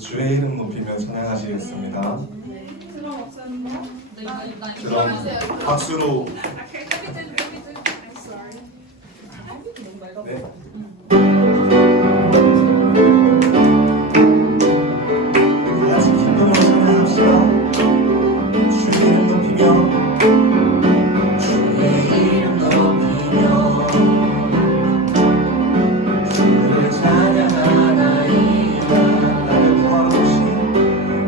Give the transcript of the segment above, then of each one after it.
주의 이름 높이며 찬양하시겠습니다. 그럼 박수로 네. 같이 기쁨으로 찬양합시다. 주의 이름 높이며 주의 이름 높이며 주를 찬양하나이다.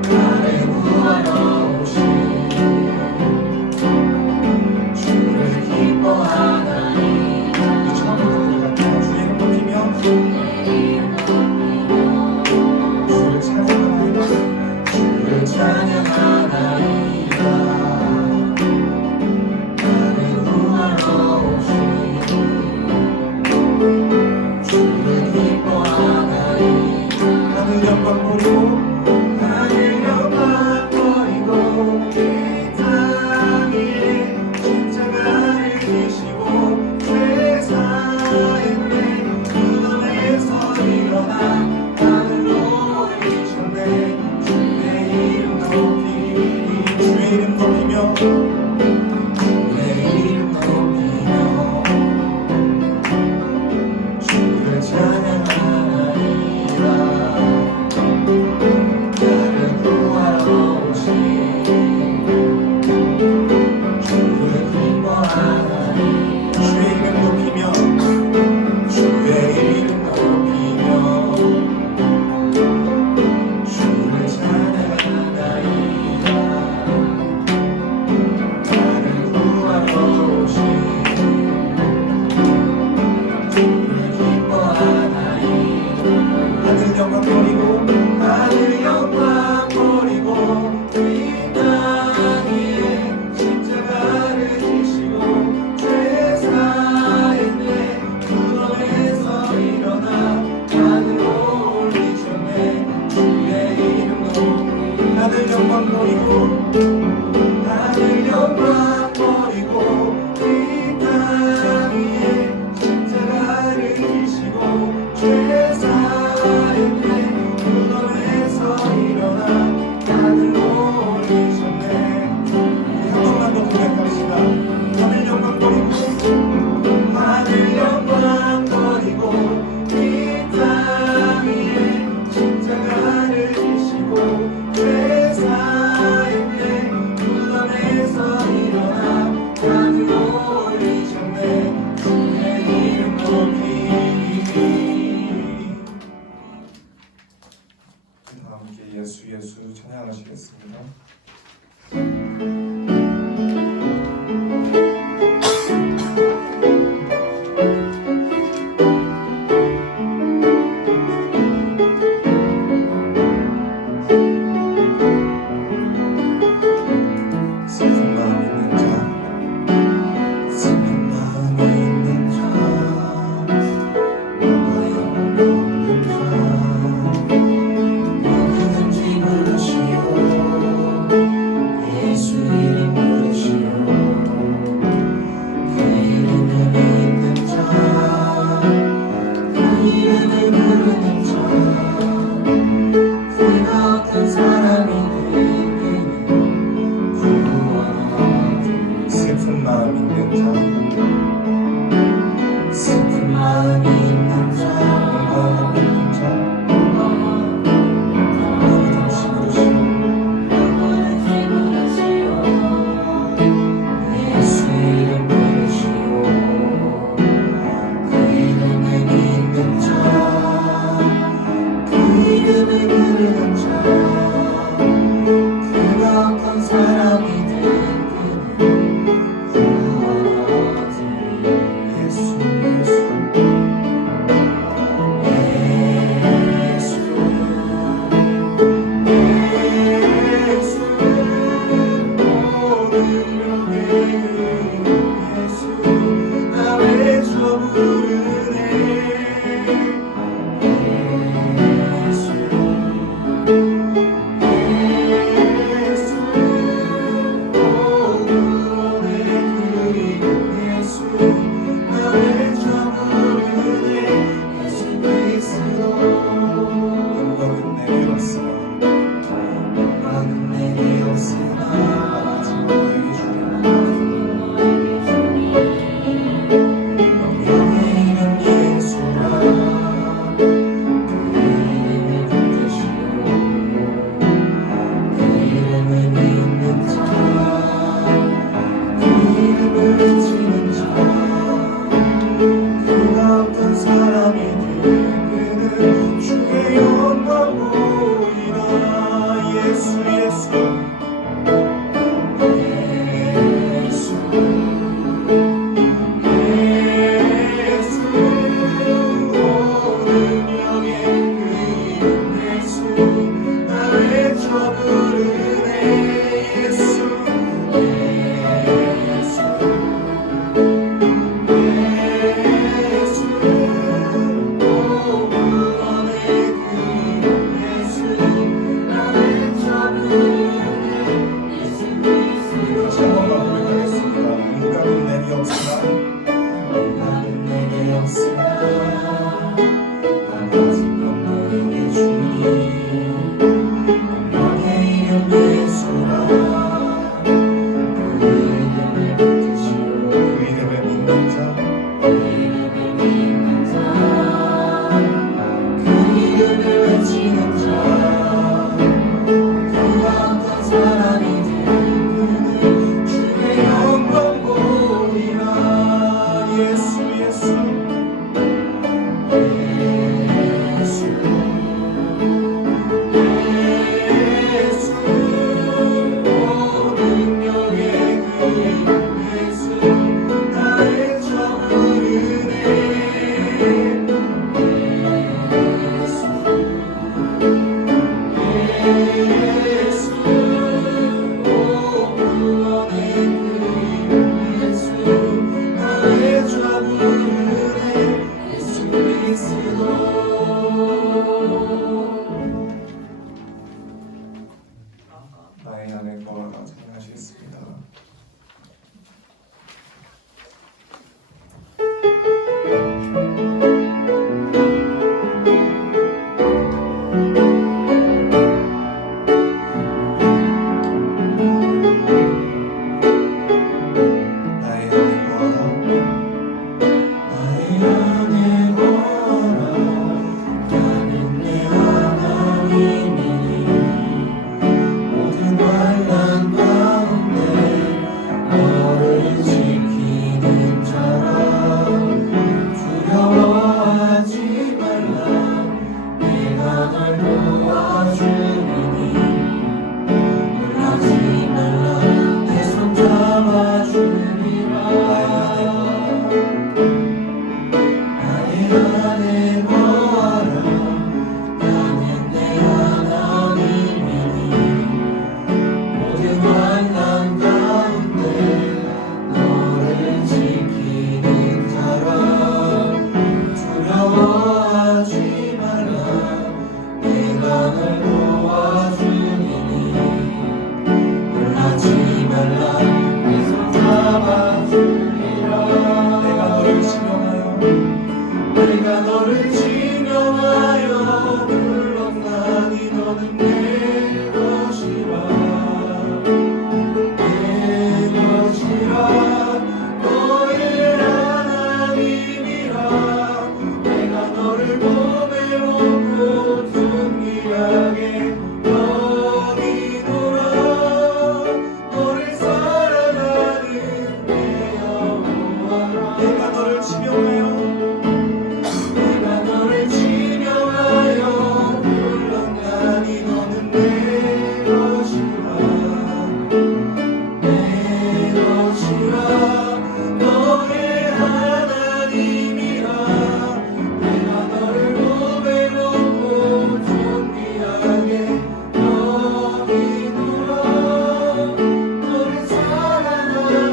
나를 구하러 오신 주를 기뻐하나이다. 주의 이름 높이며 주를 찬양하나이다. 주를 찬양하나이다. 하늘 영광 버리고 하늘 영광 버리고 이 땅 위에 십자가를 지시고 죄사했네. 무덤에서 일어나 하늘로 올리셨네. 주의 이름 높이 주의 이름 높이며 주의 이름 높이며 주를 찬양하나이다. 하늘 영광 버리고 하늘 영광 버리고 이 땅 위에 십자가를 지시고 죄사했네. 무덤에서 일어나 하늘로 올리셨네. 주의 이름 높이 하늘 영광 버리고 하늘 영광 버리고 이 땅 위에 십자가를 지시고 죄사했네. 무덤에서 일어나 하늘로 올리셨네. 한 번만 더 고백합시다. 하늘 영광 버리고 하늘 영광 버리고 이 땅 위에 십자가를 지시고 죄사했네. 무덤에서 일어나 하늘로 올리셨네. 주의 이름 높이 다 함께 예수 예수 찬양하시겠습니다. 슬픈 마음 있는 자 슬픈 마음 있는 자 어려움 없는 자 누구든지 부르시오. 예수 이름 부르시오. 그 이름을 믿는 자 그 이름을 부르는 자 그가 어떤 사람이든 슬픈 마음 있는 자 슬픈 마음 있는 자 마음 있는 자 누구든지 부르시오. 예수 이름 부르시오. 그 이름을 믿는 자 그 이름을 부르는 자 그가 어떤 사람이든 영광은 내게 왔으나 이름을 믿는 자, 그 이름을 외치는 자, 그 어떤 사람이 되는 주의 영광 보리라. 예수 예수 예수 예수 오 능력의 그 이름 예수 나의 저 부르네 예수 예수 오 구원의 그 이름 예수 나의 저 부르네 예수 그리스도. 나의 안에 거하라 찬양하시겠습니다. 나의 안에 거하라 나의 안에 거하라 나는 내 하나님이니 모든 환난 가운데 너를 지키는 자라 두려워하지 말라 내가 널 도와주리니 놀라지 말라 내 손 잡아주리라. 나의 안에 거하라 나는 내 하나님이니 모든 환난 가운데 너를 지키는 자라 두려워하지 말라 내가 널 도와주리니 놀라지 말라 내 손 잡아주리라. 내가 너를 지명하여 내가 너를 지명하여 불렀나니 너는 내 것이라 내 것이라 너의 하나님이라 내가 너를 몸에 먹고 존귀하게 여기노라. 너를 사랑하는 내 여호와라. 내가 너를 지명하여 내가 너를 지명하여 불렀나니 너는 내 것이라 내 것이라 너의 하나님이라 내가 너를 몸에 먹고 존귀하게 여기노라. 너를 사랑하는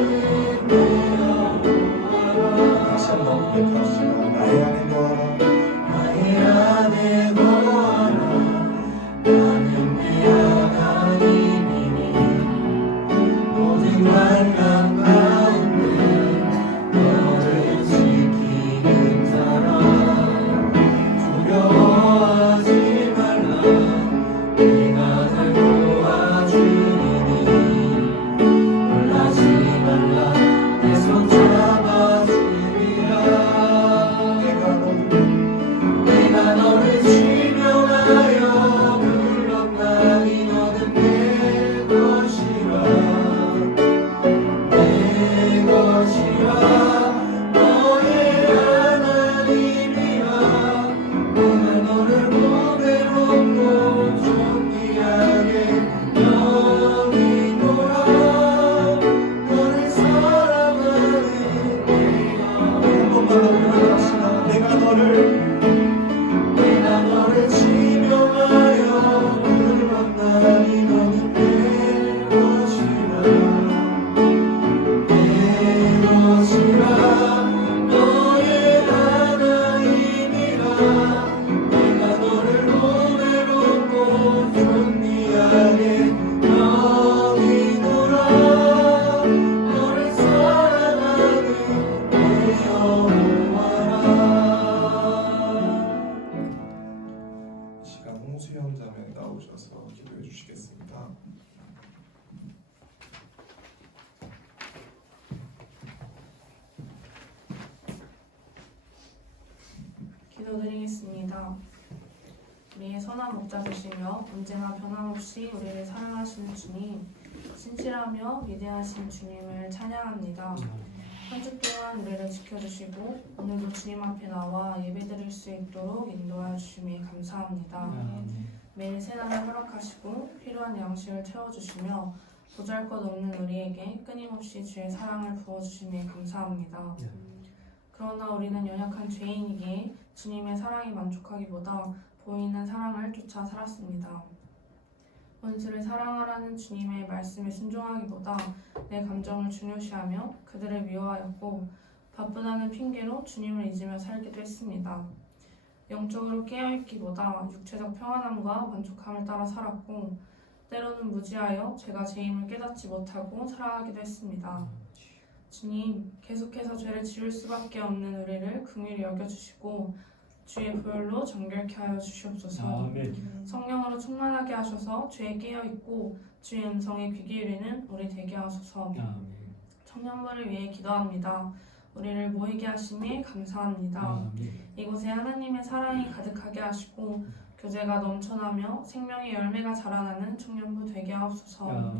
내 여호와라. 다시 한번 고백합시다. 나의 안에 거하라 나의 안에 거하라 나는 내 하나님이니 모든 환난 가운데 너를 지키는 자라 두려워하지 말라 내가 널 도와주리니 놀라지 말라 내 손 잡아주리라. 내가 너를 지명하여 불렀나니 너는 내 것이라 내 것이라 너의 하나님이라 내가 너를 몸에 먹고 존귀하게 여기노라. 너를 사랑하는 내 여호와. 한 번만 더 고백합시다. 내가 너를 지명하여 불렀나니 너는 내 것이라 내 것이라 너의 하나님이라 내가 너를 몸에 먹고 존귀하게 여기노라. 너를 사랑하는 내 여호와라. 이 시간 홍수연자매 나오셔서 기도해 주시겠습니다. 기도드리겠습니다. 우리의 선한 목자 되시며 언제나 변함없이 우리를 사랑하시는 주님, 신실하며 위대하신 주님을 찬양합니다. 한 주 동안 우리를 지켜주시고 오늘도 주님 앞에 나와 예배드릴 수 있도록 인도하여 주심에 감사합니다. 매일 새날을 허락하시고 필요한 양식을 채워주시며 보잘것없는 우리에게 끊임없이 주의 사랑을 부어주심에 감사합니다. 그러나 우리는 연약한 죄인이기에 주님의 사랑이 만족하기보다 보이는 사랑을 쫓아 살았습니다. 원수를 사랑하라는 주님의 말씀에 순종하기보다 내 감정을 중요시하며 그들을 미워하였고 바쁘다는 핑계로 주님을 잊으며 살기도 했습니다. 영적으로 깨어있기보다 육체적 평안함과 만족함을 따라 살았고 때로는 무지하여 제가 제 힘을 깨닫지 못하고 살아가기도 했습니다. 주님, 계속해서 죄를 지을 수밖에 없는 우리를 긍휼히 여겨주시고 주의 보혈로 정결케 하여 주시옵소서. 성령으로 충만하게 하셔서 죄에 깨어있고 주의 음성에 귀 기울이는 우리 되게 하소서. 청년부를 위해 기도합니다. 우리를 모이게 하심에 감사합니다. 이곳에 하나님의 사랑이 가득하게 하시고 교제가 넘쳐나며 생명의 열매가 자라나는 청년부 되게 하옵소서.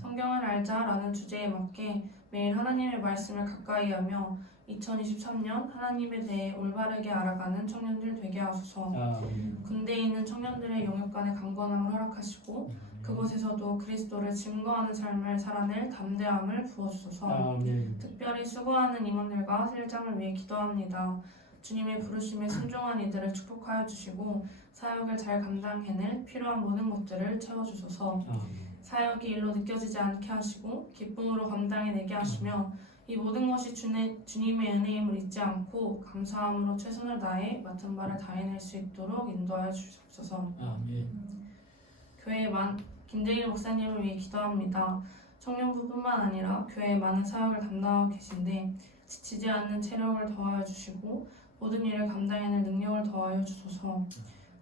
성경을 알자라는 주제에 맞게 매일 하나님의 말씀을 가까이 하며 2023년 하나님에 대해 올바르게 알아가는 청년들 되게 하소서. 군대에 있는 청년들의 영육간의 강건함을 허락하시고 그곳에서도 그리스도를 증거하는 삶을 살아낼 담대함을 부어주소서. 특별히 수고하는 임원들과 실장을 위해 기도합니다. 주님의 부르심에 순종한 이들을 축복하여 주시고 사역을 잘 감당해낼 필요한 모든 것들을 채워주소서. 사역이 일로 느껴지지 않게 하시고 기쁨으로 감당해내게 하시며 이 모든 것이 주님의 은혜임을 잊지 않고 감사함으로 최선을 다해 맡은 바를 다해낼 수 있도록 인도하여 주시옵소서. 교회의 김대일 목사님을 위해 기도합니다. 청년부뿐만 아니라 교회의 많은 사역을 담당하고 계신데 지치지 않는 체력을 더하여 주시고 모든 일을 감당해낼 능력을 더하여 주소서.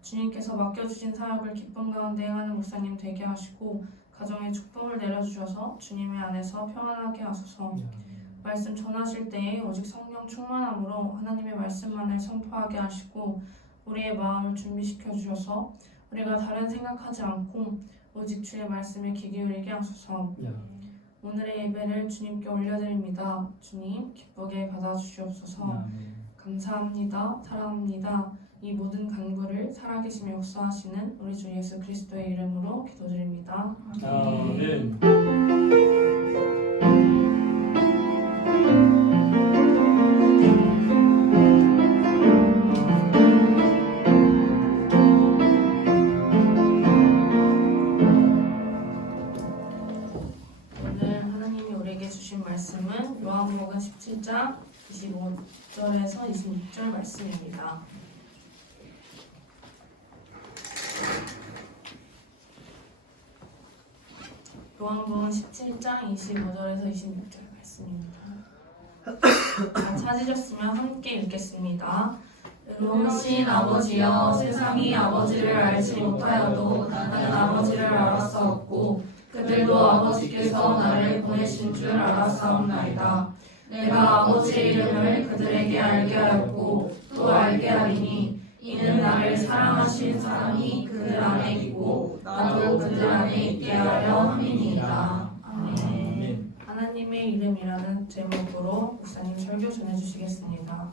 주님께서 맡겨주신 사역을 기쁨 가운데 행하는 목사님 되게 하시고 가정에 축복을 내려주셔서 주님의 안에서 평안하게 하소서. 말씀 전하실 때에 오직 성령 충만함으로 하나님의 말씀만을 선포하게 하시고 우리의 마음을 준비시켜 주셔서 우리가 다른 생각하지 않고 오직 주의 말씀에 귀 기울이게 하소서. 오늘의 예배를 주님께 올려드립니다. 주님 기쁘게 받아주시옵소서. 감사합니다. 사랑합니다. 이 모든 간구를 살아계시며 역사하시는 우리 주 예수 그리스도의 이름으로 기도드립니다. 아멘. 오늘 하나님이 우리에게 주신 말씀은 요한복음 17장 25절에서 26절 말씀입니다. 요한복음 17장 25절에서 26절 말씀입니다. 찾으셨으면 함께 읽겠습니다. 의로우신 아버지여, 세상이 아버지를 알지 못하여도 나는 아버지를 알았사옵고 그들도 아버지께서 나를 보내신 줄 알았사옵나이다. 내가 아버지의 이름을 그들에게 알게 하였고 또 알게 하리니 이는 나를 사랑하신 사람이 그들 안에 있고 나도 그들 안에 있게 하려 함이니이다. 아멘. 하나님의 이름이라는 제목으로 목사님 설교 전해주시겠습니다.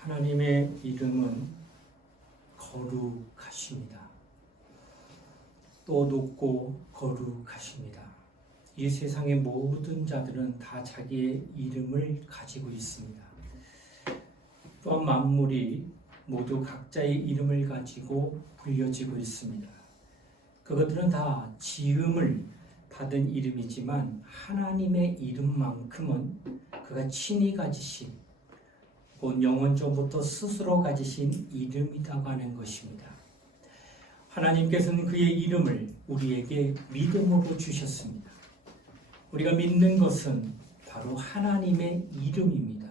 하나님의 이름은 거룩하십니다. 또 높고 거룩하십니다. 이 세상의 모든 자들은 다 자기의 이름을 가지고 있습니다. 또한 만물이 모두 각자의 이름을 가지고 불려지고 있습니다. 그것들은 다 지음을 받은 이름이지만 하나님의 이름만큼은 그가 친히 가지신 곧 영원전부터 스스로 가지신 이름이라고 하는 것입니다. 하나님께서는 그의 이름을 우리에게 믿음으로 주셨습니다. 우리가 믿는 것은 바로 하나님의 이름입니다.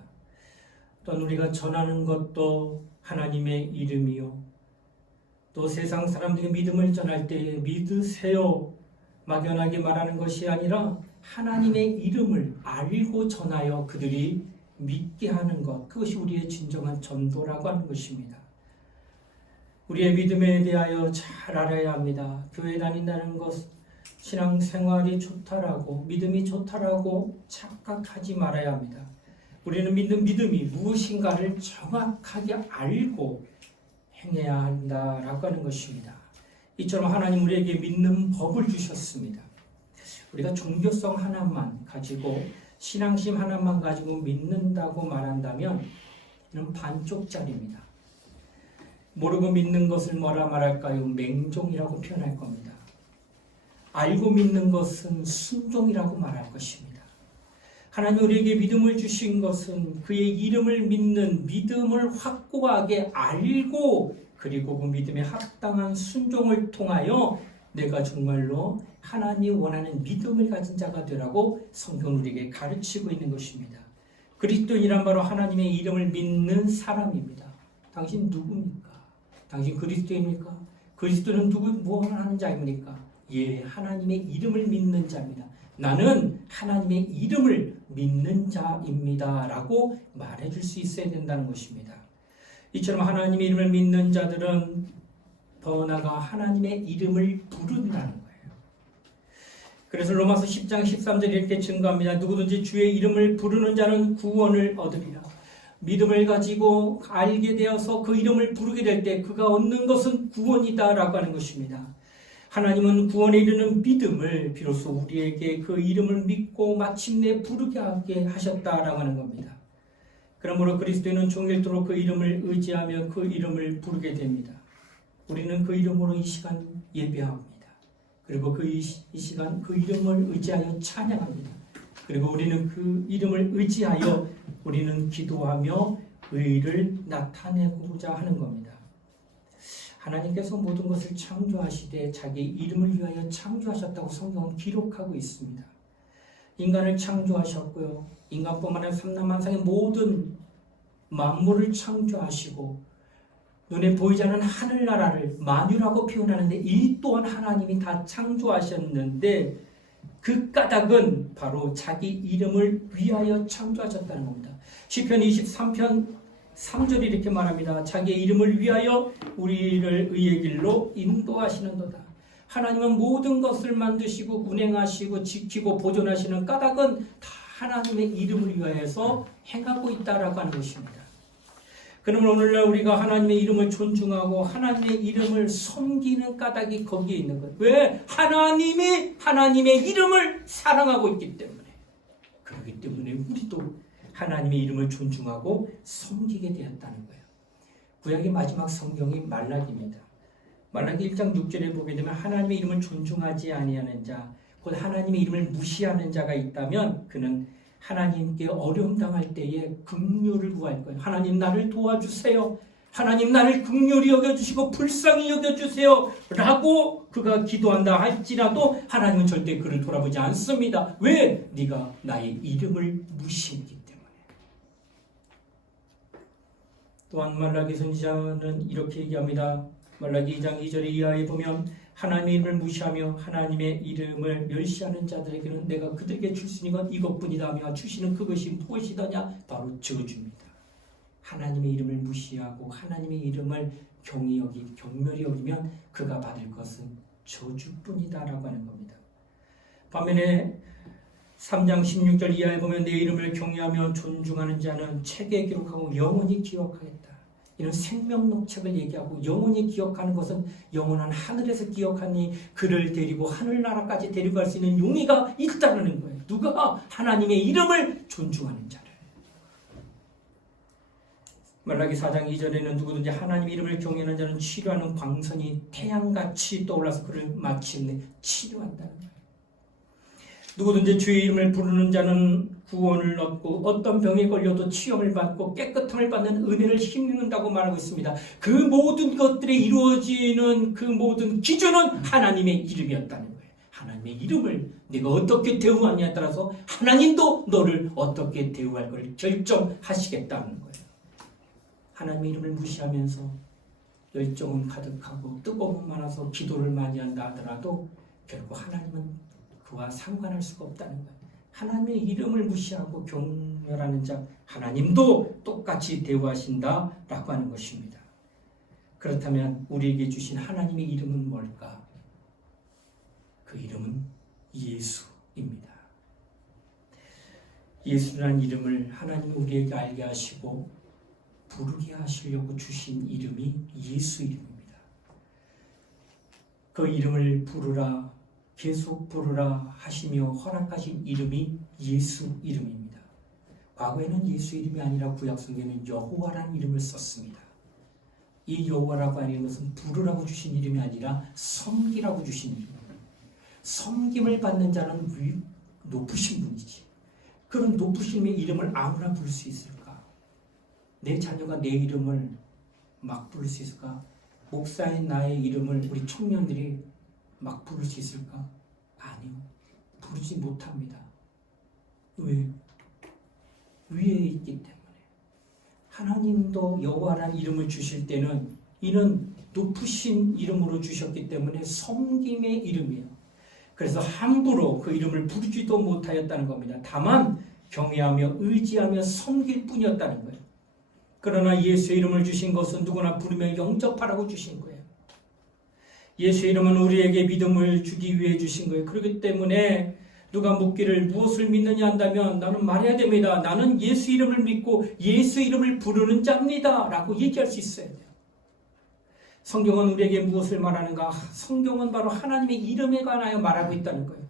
또한 우리가 전하는 것도 하나님의 이름이요. 또 세상 사람들이 믿음을 전할 때 믿으세요 막연하게 말하는 것이 아니라 하나님의 이름을 알고 전하여 그들이 믿게 하는 것, 그것이 우리의 진정한 전도라고 하는 것입니다. 우리의 믿음에 대하여 잘 알아야 합니다. 교회 다닌다는 것, 신앙생활이 좋다라고, 믿음이 좋다라고 착각하지 말아야 합니다. 우리는 믿는 믿음이 무엇인가를 정확하게 알고 행해야 한다라고 하는 것입니다. 이처럼 하나님 우리에게 믿는 법을 주셨습니다. 우리가 종교성 하나만 가지고, 신앙심 하나만 가지고 믿는다고 말한다면 이는 반쪽짜리입니다. 모르고 믿는 것을 뭐라 말할까요? 맹종이라고 표현할 겁니다. 알고 믿는 것은 순종이라고 말할 것입니다. 하나님 우리에게 믿음을 주신 것은 그의 이름을 믿는 믿음을 확고하게 알고, 그리고 그 믿음에 합당한 순종을 통하여 내가 정말로 하나님이 원하는 믿음을 가진 자가 되라고 성경은 우리에게 가르치고 있는 것입니다. 그리스도인이란 바로 하나님의 이름을 믿는 사람입니다. 당신 누굽니까? 당신 그리스도입니까? 그리스도는 무엇을 하는 자입니까? 예, 하나님의 이름을 믿는 자입니다. 나는 하나님의 이름을 믿는 자입니다 라고 말해줄 수 있어야 된다는 것입니다. 이처럼 하나님의 이름을 믿는 자들은 더 나아가 하나님의 이름을 부른다는 거예요. 그래서 로마서 10장 13절에 이렇게 증거합니다. 누구든지 주의 이름을 부르는 자는 구원을 얻으리라. 믿음을 가지고 알게 되어서 그 이름을 부르게 될 때 그가 얻는 것은 구원이다 라고 하는 것입니다. 하나님은 구원에 이르는 믿음을 비로소 우리에게 그 이름을 믿고 마침내 부르게 하게 하셨다라고 하는 겁니다. 그러므로 그리스도인은 종일토록 그 이름을 의지하며 그 이름을 부르게 됩니다. 우리는 그 이름으로 이 시간 예배합니다. 그리고 이 시간 그 이름을 의지하여 찬양합니다. 그리고 우리는 그 이름을 의지하여 우리는 기도하며 의를 나타내고자 하는 겁니다. 하나님께서 모든 것을 창조하시되 자기 이름을 위하여 창조하셨다고 성경은 기록하고 있습니다. 인간을 창조하셨고요. 인간뿐만 아니라 삼라만상의 모든 만물을 창조하시고 눈에 보이지 않는 하늘나라를 만유라고 표현하는데 이 또한 하나님이 다 창조하셨는데 그 까닭은 바로 자기 이름을 위하여 창조하셨다는 겁니다. 시편 23편 3절이 이렇게 말합니다. 자기의 이름을 위하여 우리를 의의 길로 인도하시는도다. 하나님은 모든 것을 만드시고 운행하시고 지키고 보존하시는 까닭은 다 하나님의 이름을 위하여서 행하고 있다라고 하는 것입니다. 그러므로 오늘날 우리가 하나님의 이름을 존중하고 하나님의 이름을 섬기는 까닭이 거기에 있는 거예요. 왜? 하나님이 하나님의 이름을 사랑하고 있기 때문에. 그렇기 때문에 우리도 하나님의 이름을 존중하고 섬기게 되었다는 거예요. 구약의 마지막 성경이 말라기입니다. 말라기 1장 6절에 보게 되면 하나님의 이름을 존중하지 아니하는 자, 곧 하나님의 이름을 무시하는 자가 있다면 그는 하나님께 어려움 당할 때에 긍휼을 구할 거예요. 하나님 나를 도와주세요. 하나님 나를 긍휼히 여겨주시고 불쌍히 여겨주세요 라고 그가 기도한다 할지라도 하나님은 절대 그를 돌아보지 않습니다. 왜? 네가 나의 이름을 무시했기 때문에. 또한 말라기 선지자는 이렇게 얘기합니다. 말라기 2장 2절 이하에 보면 하나님의 이름을 무시하며 하나님의 이름을 멸시하는 자들에게는 내가 그들에게 줄 수 있는 건 이것뿐이다 하며 주시는 그것이 무엇이더냐? 바로 저주입니다. 하나님의 이름을 무시하고 하나님의 이름을 경멸히 여기면 그가 받을 것은 저주뿐이다 라고 하는 겁니다. 반면에 3장 16절 이하에 보면 내 이름을 경외하며 존중하는 자는 책에 기록하고 영원히 기억하겠다. 이런 생명록책을 얘기하고 영원히 기억하는 것은 영원한 하늘에서 기억하니 그를 데리고 하늘나라까지 데리고 갈 수 있는 용의가 있다는 거예요. 누가? 하나님의 이름을 존중하는 자를. 말라기 4장 2절에는 누구든지 하나님의 이름을 경외하는 자는 치료하는 광선이 태양같이 떠올라서 그를 마침내 치료한다는 거예요. 누구든지 주의 이름을 부르는 자는 구원을 얻고 어떤 병에 걸려도 치유를 받고 깨끗함을 받는 은혜를 힘입는다고 말하고 있습니다. 그 모든 것들이 이루어지는 그 모든 기준은 하나님의 이름이었다는 거예요. 하나님의 이름을 네가 어떻게 대우하냐에 따라서 하나님도 너를 어떻게 대우할 것을 결정하시겠다는 거예요. 하나님의 이름을 무시하면서 열정은 가득하고 뜨거움은 많아서 기도를 많이 한다 하더라도 결국 하나님은 그와 상관할 수가 없다는 거예요. 하나님의 이름을 무시하고 경멸하는 자 하나님도 똑같이 대우하신다라고 하는 것입니다. 그렇다면 우리에게 주신 하나님의 이름은 뭘까? 그 이름은 예수입니다. 예수라는 이름을 하나님이 우리에게 알게 하시고 부르게 하시려고 주신 이름이 예수 이름입니다. 그 이름을 부르라, 계속 부르라 하시며 허락하신 이름이 예수 이름입니다. 과거에는 예수 이름이 아니라 구약성경에는 여호와라는 이름을 썼습니다. 이 여호와라고 하는 것은 부르라고 주신 이름이 아니라 섬기라고 주신 이름입니다. 섬김을 받는 자는 높으신 분이지. 그런 높으신 이름을 아무나 부를 수 있을까? 내 자녀가 내 이름을 막 부를 수 있을까? 목사인 나의 이름을 우리 청년들이 막 부를 수 있을까? 아니요. 부르지 못합니다. 왜? 위에 있기 때문에. 하나님도 여호와라는 이름을 주실 때는 이는 높으신 이름으로 주셨기 때문에 섬김의 이름이에요. 그래서 함부로 그 이름을 부르지도 못하였다는 겁니다. 다만 경외하며 의지하며 섬길 뿐이었다는 거예요. 그러나 예수의 이름을 주신 것은 누구나 부르며 영접하라고 주신 거예요. 예수의 이름은 우리에게 믿음을 주기 위해 주신 거예요. 그렇기 때문에 누가 묻기를 무엇을 믿느냐 한다면 나는 말해야 됩니다. 나는 예수 이름을 믿고 예수 이름을 부르는 자입니다 라고 얘기할 수 있어야 돼요. 성경은 우리에게 무엇을 말하는가? 성경은 바로 하나님의 이름에 관하여 말하고 있다는 거예요.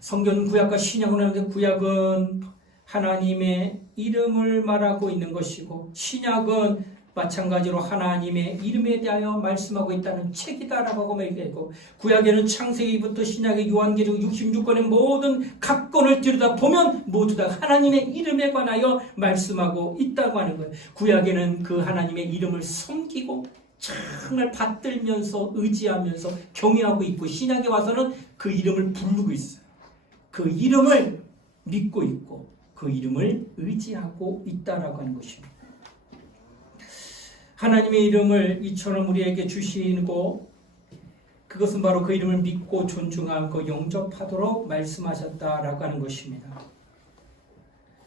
성경은 구약과 신약을 하는데 구약은 하나님의 이름을 말하고 있는 것이고 신약은 마찬가지로 하나님의 이름에 대하여 말씀하고 있다는 책이다라고 하고 얘기했고 구약에는 창세기부터 신약의 요한계시록 66권의 모든 각 권을 들여다보면 모두 다 하나님의 이름에 관하여 말씀하고 있다고 하는 거예요. 구약에는 그 하나님의 이름을 섬기고 정말 받들면서 의지하면서 경외하고 있고 신약에 와서는 그 이름을 부르고 있어요. 그 이름을 믿고 있고 그 이름을 의지하고 있다라고 하는 것입니다. 하나님의 이름을 이처럼 우리에게 주시고 그것은 바로 그 이름을 믿고 존중하고 영접하도록 말씀하셨다라고 하는 것입니다.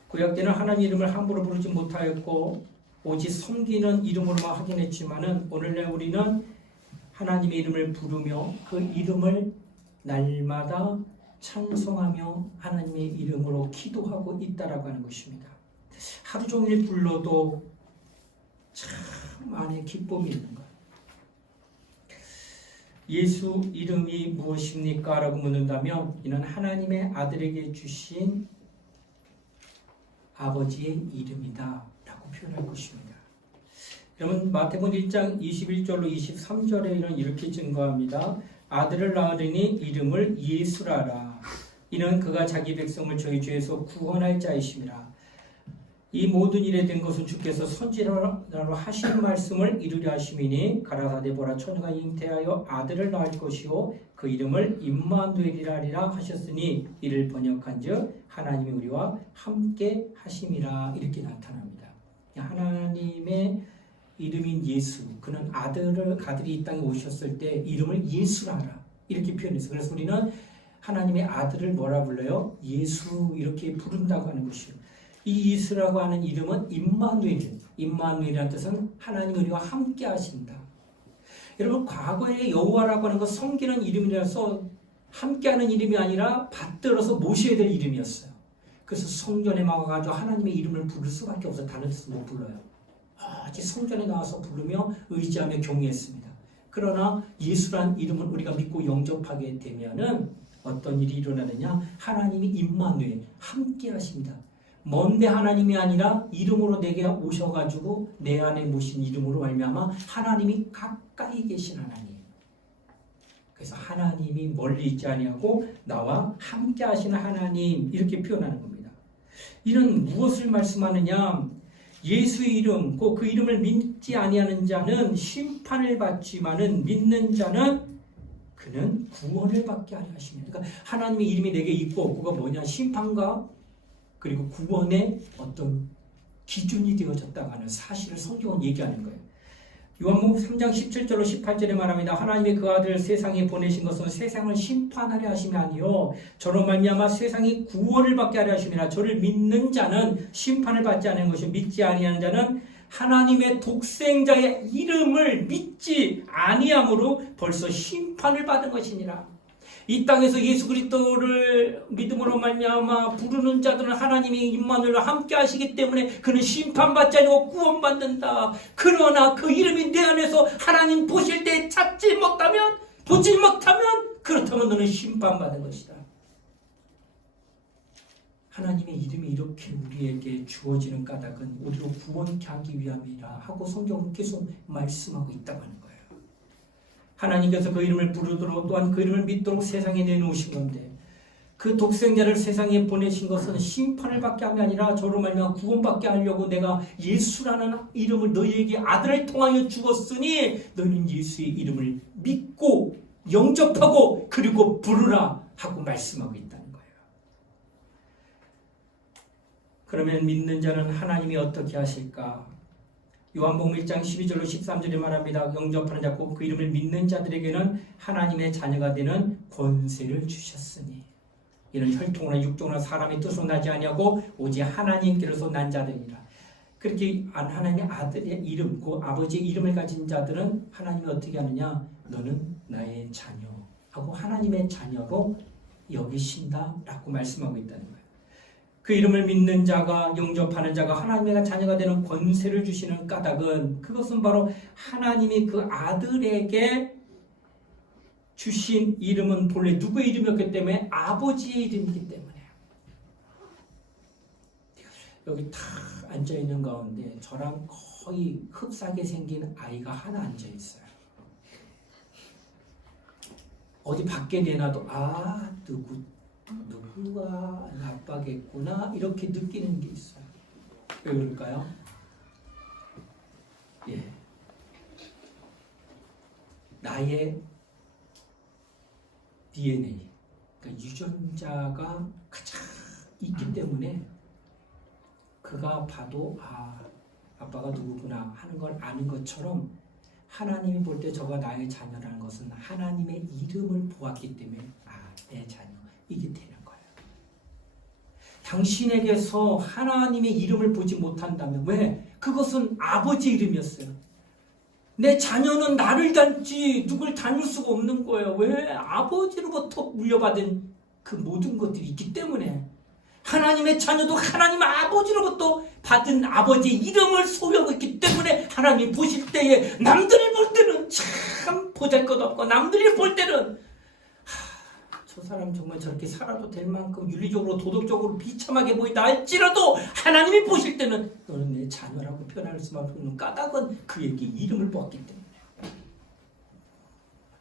구약 때는 하나님 이름을 함부로 부르지 못하였고 오직 섬기는 이름으로만 하긴 했지만은 오늘날 우리는 하나님의 이름을 부르며 그 이름을 날마다 찬송하며 하나님의 이름으로 기도하고 있다라고 하는 것입니다. 하루 종일 불러도 참 안에 기쁨이 있는 거예요. 예수 이름이 무엇입니까? 라고 묻는다면 이는 하나님의 아들에게 주신 아버지의 이름이다 라고 표현할 것입니다. 여러분 마태복음 1장 21절로 23절에는 이렇게 증거합니다. 아들을 낳으리니 이름을 예수라라. 이는 그가 자기 백성을 저희 죄에서 구원할 자이심이라. 이 모든 일에 된 것은 주께서 선지자로 하신 말씀을 이루려 하심이니 가라사대 보라 처녀가 잉태하여 아들을 낳을 것이요 그 이름을 임마누엘이라 하리라 하셨으니 이를 번역한즉 하나님이 우리와 함께 하심이라 이렇게 나타납니다. 하나님의 이름인 예수, 그는 아들이 이 땅에 오셨을 때 이름을 예수라 하라 이렇게 표현했어요. 그래서 우리는 하나님의 아들을 뭐라 불러요? 예수 이렇게 부른다고 하는 것이요. 이 예수라고 하는 이름은 임마누엘이라는 뜻은 하나님 우리와 함께 하신다. 여러분 과거에 여호와라고 하는 것 섬기는 이름이라서 함께하는 이름이 아니라 받들어서 모셔야 될 이름이었어요. 그래서 성전에 나와가지고 하나님의 이름을 부를 수밖에 없어요. 다른 뜻은 못 불러요. 성전에 나와서 부르며 의지하며 경외했습니다. 그러나 예수란 이름을 우리가 믿고 영접하게 되면은 어떤 일이 일어나느냐? 하나님이 임마누엘 함께 하십니다. 먼데 하나님이 아니라 이름으로 내게 오셔가지고 내 안에 모신 이름으로 말미암아 하나님이 가까이 계신 하나님. 그래서 하나님이 멀리 있지 아니하고 나와 함께 하시는 하나님 이렇게 표현하는 겁니다. 이는 무엇을 말씀하느냐? 예수의 이름, 그 이름을 믿지 아니하는 자는 심판을 받지만은 믿는 자는 그는 구원을 받게 하려 하십니다. 그러니까 하나님의 이름이 내게 있고 그거 뭐냐? 심판과 그리고 구원의 어떤 기준이 되어졌다고 하는 사실을 성경은 얘기하는 거예요. 요한복음 3장 17절로 18절에 말합니다. 하나님이 그 아들을 세상에 보내신 것은 세상을 심판하려 하심이 아니요 저로 말미암아 세상이 구원을 받게 하려 하심이라. 저를 믿는 자는 심판을 받지 않는 것이 믿지 아니하는 자는 하나님의 독생자의 이름을 믿지 아니함으로 벌써 심판을 받은 것이니라. 이 땅에서 예수 그리스도를 믿음으로 말미암아 부르는 자들은 하나님이 임마누엘과 함께 하시기 때문에 그는 심판받지 아니고 구원받는다. 그러나 그 이름이 내 안에서 하나님 보실 때 보지 못하면 그렇다면 너는 심판받은 것이다. 하나님의 이름이 이렇게 우리에게 주어지는 까닭은 우리로 구원케 하기 위함이라 하고 성경은 계속 말씀하고 있다고 하는 거예요. 하나님께서 그 이름을 부르도록 또한 그 이름을 믿도록 세상에 내놓으신 건데 그 독생자를 세상에 보내신 것은 심판을 받게 함이 아니라 저로 말미암아 구원받게 하려고 내가 예수라는 이름을 너희에게 아들을 통하여 주었으니 너희는 예수의 이름을 믿고 영접하고 그리고 부르라 하고 말씀하고 있다는 거예요. 그러면 믿는 자는 하나님이 어떻게 하실까? 요한복음 1장 12절로 13절에 말합니다. 영접하는 자 곧 그 이름을 믿는 자들에게는 하나님의 자녀가 되는 권세를 주셨으니 이는 혈통이나 육종이나 사람의 뜻으로 나지 아니하고 오직 하나님께로서 난 자들이라. 그렇게 하나님의 아들의 이름, 그 아버지의 이름을 가진 자들은 하나님이 어떻게 하느냐? 너는 나의 자녀 하고 하나님의 자녀로 여기신다라고 말씀하고 있다는 거예요. 그 이름을 믿는 자가 영접하는 자가 하나님의 자녀가 되는 권세를 주시는 까닭은 그것은 바로 하나님이 그 아들에게 주신 이름은 본래 누구의 이름이었기 때문에 아버지의 이름이기 때문에 여기 다 앉아있는 가운데 저랑 거의 흡사하게 생긴 아이가 하나 앉아있어요. 어디 밖에 내놔도 누구가 아빠겠구나 이렇게 느끼는 게 있어요. 왜 그럴까요? 나의 DNA, 그러니까 유전자가 가장 있기 때문에 그가 봐도 아빠가 누구구나 하는 걸 아는 것처럼 하나님이 볼 때 저가 나의 자녀라는 것은 하나님의 이름을 보았기 때문에 내 자녀 이게 되는 거예요. 당신에게서 하나님의 이름을 보지 못한다면 왜? 그것은 아버지 이름이었어요. 내 자녀는 나를 닮지 누굴 닮을 수가 없는 거예요. 왜? 아버지로부터 물려받은 그 모든 것들이 있기 때문에 하나님의 자녀도 하나님 아버지로부터 받은 아버지의 이름을 소유하고 있기 때문에 하나님이 보실 때에 남들이 볼 때는 참 보잘것없고 남들이 볼 때는 저 사람 정말 저렇게 살아도 될 만큼 윤리적으로 도덕적으로 비참하게 보인다 할지라도 하나님이 보실 때는 너는 내 자녀라고 표현할 수밖에 없는 까닭은 그에게 이름을 보았기 때문에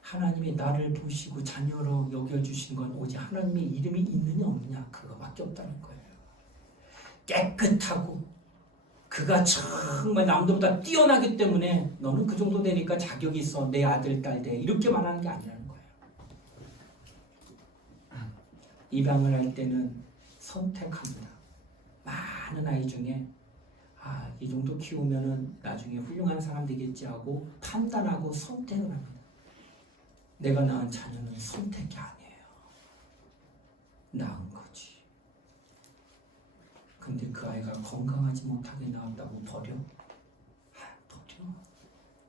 하나님이 나를 보시고 자녀로 여겨주신 건 오직 하나님의 이름이 있느냐 없느냐 그거밖에 없다는 거예요. 깨끗하고 그가 정말 남들보다 뛰어나기 때문에 너는 그 정도 되니까 자격이 있어 내 아들 딸 돼 이렇게 말하는 게 아니라는 거예요. 입양을 할 때는 선택합니다. 많은 아이 중에 이 정도 키우면은 나중에 훌륭한 사람 되겠지 하고 판단하고 선택을 합니다. 내가 낳은 자녀는 선택이 아니에요. 낳은 거지. 근데 그 아이가 건강하지 못하게 낳았다고 버려? 버려.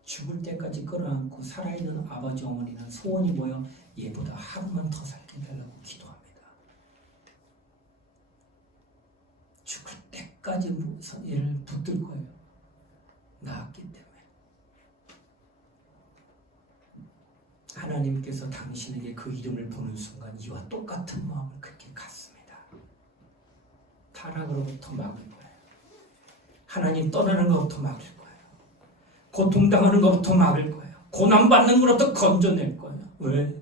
죽을 때까지 끌어안고 살아있는 아버지 어머니는 소원이 뭐여? 얘보다 하루만 더 살게 해달라고 기도합니다. 죽을 때까지 얘를 붙들 거예요. 낳았기 때문에. 하나님께서 당신에게 그 이름을 보는 순간 이와 똑같은 마음을 그렇게 갖습니다. 타락으로부터 막을 거예요. 하나님 떠나는 것부터 막을 거예요. 고통당하는 것부터 막을 거예요. 고난받는 것부터 건져낼 거예요. 왜?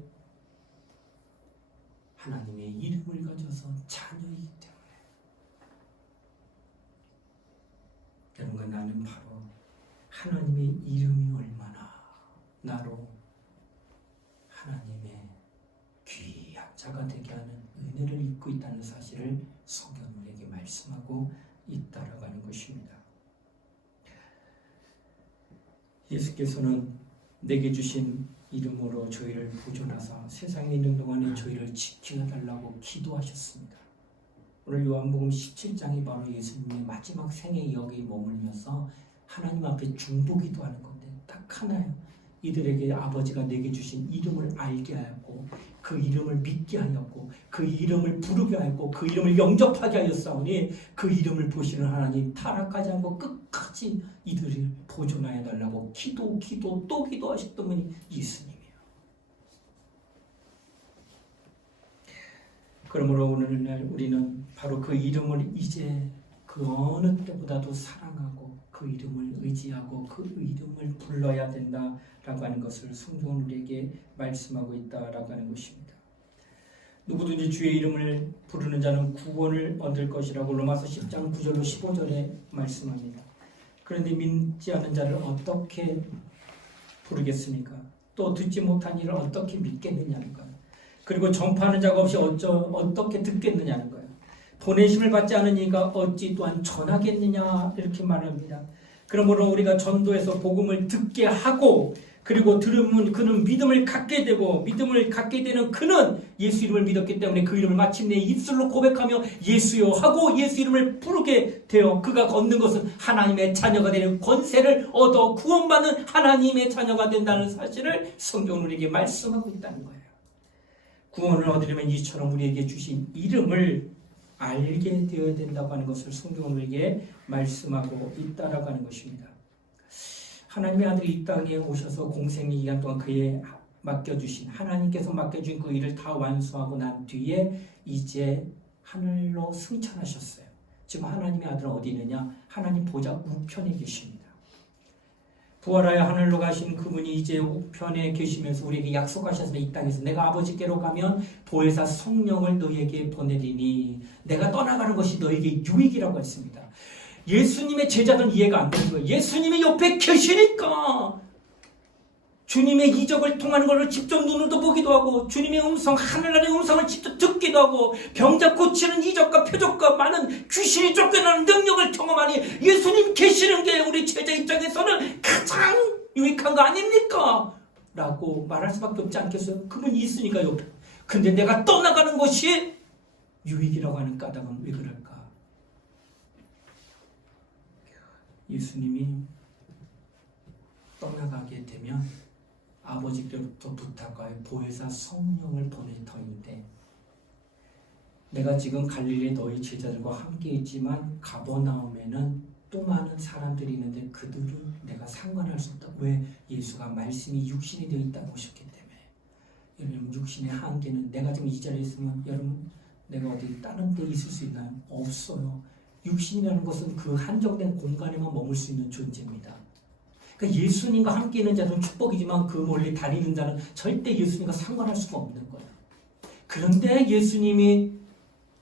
하나님의 이름을 가져서 자녀이기 때문에. 여러분, 나는 바로 하나님의 이름이 얼마나 나로 하나님의 귀한 자가 되게 하는 은혜를 입고 있다는 사실을 성경은 우리에게 말씀하고 있다라고 하는 것입니다. 예수께서는 내게 주신 이름으로 저희를 보존하사 세상에 있는 동안에 저희를 지켜달라고 기도하셨습니다. 오늘 요한복음 17장이 바로 예수님의 마지막 생애 여기에 머물면서 하나님 앞에 중보기도하는 건데 딱 하나예요. 이들에게 아버지가 내게 주신 이름을 알게 하였고 그 이름을 믿게 하였고 그 이름을 부르게 하였고 그 이름을 영접하게 하였사오니 그 이름을 보시는 하나님 타락하지 않고 끝까지 이들을 보존하여 달라고 기도 또 기도하셨던 분이 예수님이에요. 그러므로 오늘날 우리는 바로 그 이름을 이제 그 어느 때보다도 사랑하고 그 이름을 의지하고 그 이름을 불러야 된다라고 하는 것을 성경은 우리에게 말씀하고 있다라고 하는 것입니다. 누구든지 주의 이름을 부르는 자는 구원을 얻을 것이라고 로마서 10장 9절로 15절에 말씀합니다. 그런데 믿지 않은 자를 어떻게 부르겠습니까? 또 듣지 못한 일을 어떻게 믿겠느냐는 거예요. 그리고 전파하는 자가 없이 어떻게 듣겠느냐는 거예요. 보내심을 받지 않은 이가 어찌 또한 전하겠느냐 이렇게 말합니다. 그러므로 우리가 전도해서 복음을 듣게 하고 그리고 들으면 그는 믿음을 갖게 되고 믿음을 갖게 되는 그는 예수 이름을 믿었기 때문에 그 이름을 마침내 입술로 고백하며 예수여 하고 예수 이름을 부르게 되어 그가 얻는 것은 하나님의 자녀가 되는 권세를 얻어 구원받는 하나님의 자녀가 된다는 사실을 성경은 우리에게 말씀하고 있다는 거예요. 구원을 얻으려면 이처럼 우리에게 주신 이름을 알게 되어야 된다고 하는 것을 성경은 우리에게 말씀하고 있다라고 하는 것입니다. 하나님의 아들이 이 땅에 오셔서 공생의 기간 동안 그에 맡겨주신 하나님께서 맡겨준 그 일을 다 완수하고 난 뒤에 이제 하늘로 승천하셨어요. 지금 하나님의 아들은 어디 있느냐? 하나님 보좌 우편에 계십니다. 부활하여 하늘로 가신 그분이 이제 우편에 계시면서 우리에게 약속하셨습니다. 이 땅에서 내가 아버지께로 가면 보혜사 성령을 너희에게 보내리니 내가 떠나가는 것이 너희에게 유익이라고 했습니다. 예수님의 제자들은 이해가 안 되는 거예요. 예수님이 옆에 계시니까 주님의 이적을 통하는 것을 직접 눈으로 보기도 하고 주님의 음성, 하늘나라의 음성을 직접 듣기도 하고 병자 고치는 이적과 표적과 많은 귀신이 쫓겨나는 능력을 경험하니 예수님 계시는 게 우리 제자 입장에서는 가장 유익한 거 아닙니까? 라고 말할 수밖에 없지 않겠어요? 그분이 있으니까 옆에. 근데 내가 떠나가는 것이 유익이라고 하는 까닭은 왜 그럴까? 예수님이 떠나가게 되면 아버지께로부터 부탁하여 보혜사 성령을 보낼 터인데 내가 지금 갈릴리에 너희 제자들과 함께 있지만 가버나움에는 또 많은 사람들이 있는데 그들은 내가 상관할 수 없다. 왜? 예수가 말씀이 육신이 되어 있다고 오셨기 때문에. 여러분 육신의 한계는 내가 지금 이 자리에 있으면 여러분 내가 어디 다른 데 있을 수 있나요? 없어요. 육신이라는 것은 그 한정된 공간에만 머물 수 있는 존재입니다. 그러니까 예수님과 함께 있는 자는 축복이지만 그 멀리 다니는 자는 절대 예수님과 상관할 수가 없는 거예요. 그런데 예수님이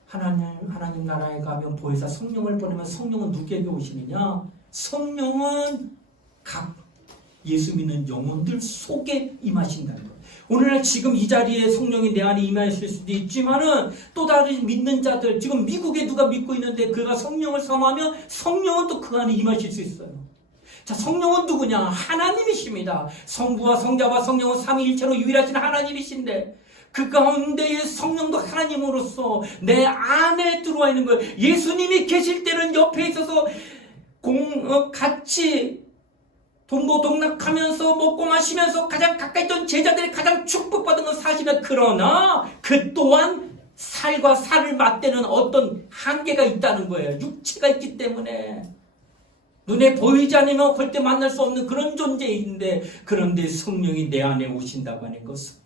하나님 나라에 가면 보혜사 성령을 보내면 성령은 누구에게 오시느냐? 성령은 각 예수 믿는 영혼들 속에 임하신다는 거예요. 오늘날 지금 이 자리에 성령이 내 안에 임하실 수도 있지만은 또 다른 믿는 자들 지금 미국에 누가 믿고 있는데 그가 성령을 사모하면 성령은 또 그 안에 임하실 수 있어요. 자, 성령은 누구냐? 하나님이십니다. 성부와 성자와 성령은 삼위일체로 유일하신 하나님이신데 그 가운데의 성령도 하나님으로서 내 안에 들어와 있는 거예요. 예수님이 계실 때는 옆에 있어서 같이 동고동락하면서 먹고 마시면서 가장 가까이 있던 제자들이 가장 축복받은 건 사실은 그러나 그 또한 살과 살을 맞대는 어떤 한계가 있다는 거예요. 육체가 있기 때문에 눈에 보이지 않으면 절대 만날 수 없는 그런 존재인데 그런데 성령이 내 안에 오신다고 하는 것은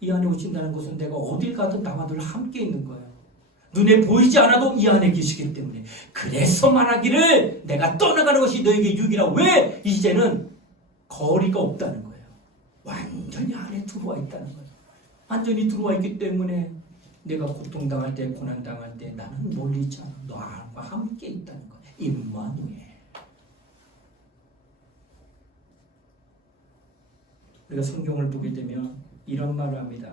이 안에 오신다는 것은 내가 어딜 가든 나와 늘 함께 있는 거예요. 눈에 보이지 않아도 이 안에 계시기 때문에 그래서 말하기를 내가 떠나가는 것이 너에게 유익이라. 왜? 이제는 거리가 없다는 거예요. 완전히 안에 들어와 있다는 거예요. 완전히 들어와 있기 때문에 내가 고통당할 때 고난당할 때 나는 멀리 있지 않아. 너와 함께 있다는 거예요. 임마누엘. 우리가 성경을 보게 되면 이런 말을 합니다.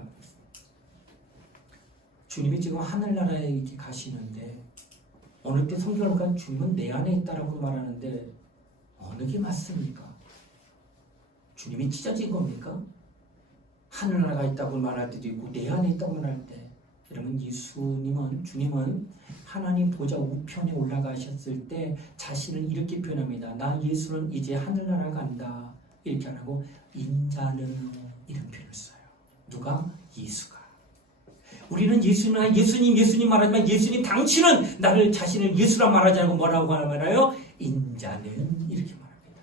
주님이 지금 하늘나라에 이렇게 가시는데 어느 때 성경을 보니까 주님은 내 안에 있다라고 말하는데 어느 게 맞습니까? 주님이 찢어진 겁니까? 하늘나라가 있다고 말할 때도 있고 내 안에 있다고 말할 때, 여러분 주님은 하나님 보좌 우편에 올라가셨을 때 자신을 이렇게 표현합니다. 나 예수는 이제 하늘나라 간다. 이렇게 안 하고 인자는 이런 표현을 써요. 누가? 예수가. 우리는 예수님 말하지만 예수님 당신은 나를 자신을 예수라 말하지 않고 뭐라고 말해요? 인자는 이렇게 말합니다.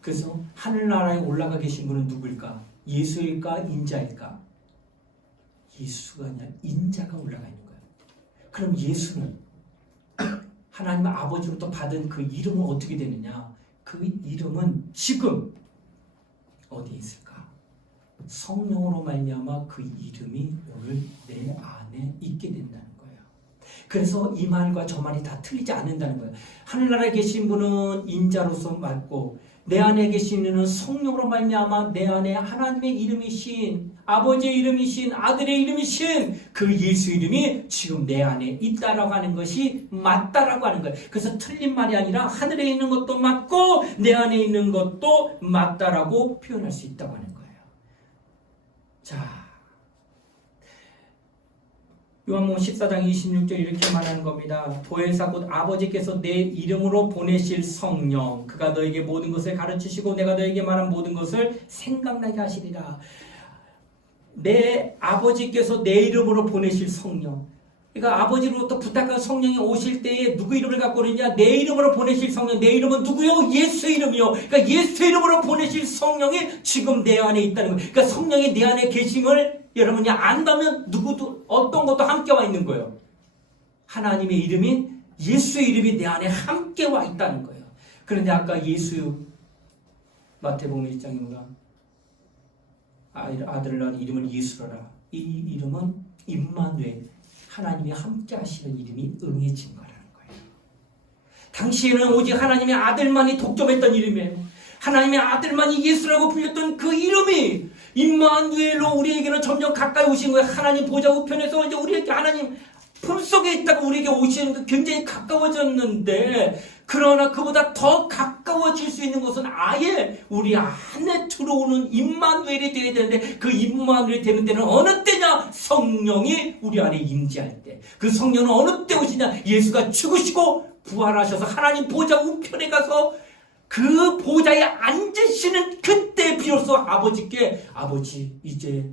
그래서 하늘나라에 올라가 계신 분은 누구일까? 예수일까? 인자일까? 예수가 아니라 인자가 올라가 있는 거예요. 그럼 예수는 하나님 아버지로부터 받은 그 이름은 어떻게 되느냐? 그 이름은 지금 어디에 있을까? 성령으로 말미암아 그 이름이 오늘 내 안에 있게 된다는 거예요. 그래서 이 말과 저 말이 다 틀리지 않는다는 거예요. 하늘나라에 계신 분은 인자로서 맞고 내 안에 계신 이는 성령으로 말미암아 내 안에 하나님의 이름이신 아버지의 이름이신 아들의 이름이신 그 예수 이름이 지금 내 안에 있다라고 하는 것이 맞다라고 하는 거예요. 그래서 틀린 말이 아니라 하늘에 있는 것도 맞고 내 안에 있는 것도 맞다라고 표현할 수 있다고 하는 거예요. 자, 요한복음 14장 26절 이렇게 말하는 겁니다. 보혜사 곧 아버지께서 내 이름으로 보내실 성령 그가 너에게 모든 것을 가르치시고 내가 너에게 말한 모든 것을 생각나게 하시리라. 내 아버지께서 내 이름으로 보내실 성령, 그러니까 아버지로부터 부탁한 성령이 오실 때에 누구 이름을 갖고 오느냐? 내 이름으로 보내실 성령. 내 이름은 누구요? 예수 이름이요. 그러니까 예수 이름으로 보내실 성령이 지금 내 안에 있다는 거예요. 그러니까 성령이 내 안에 계심을 여러분이 안다면 누구도 어떤 것도 함께 와 있는 거예요. 하나님의 이름인 예수의 이름이 내 안에 함께 와 있다는 거예요. 그런데 아까 예수 마태복음 1장입니다. 아들을 낳은 이름을 예수로라. 이 이름은 임마누엘, 하나님이 함께 하시는 이름이 응해진 거라는 거예요. 당시에는 오직 하나님의 아들만이 독점했던 이름이에요. 하나님의 아들만이 예수라고 불렸던 그 이름이 임마누엘로 우리에게는 점점 가까이 오신 거예요. 하나님 보좌 우편에서 이제 우리에게 하나님 품속에 있다가 우리에게 오시는 게 굉장히 가까워졌는데, 그러나 그보다 더 가까워질 수 있는 것은 아예 우리 안에 들어오는 임마누엘이 되어야 되는데, 그 임마누엘이 되는 때는 어느 때냐? 성령이 우리 안에 임재할 때. 그 성령은 어느 때 오시냐? 예수가 죽으시고 부활하셔서 하나님 보좌 우편에 가서 그 보좌에 앉으시는 그때 비로소 아버지께, 아버지 이제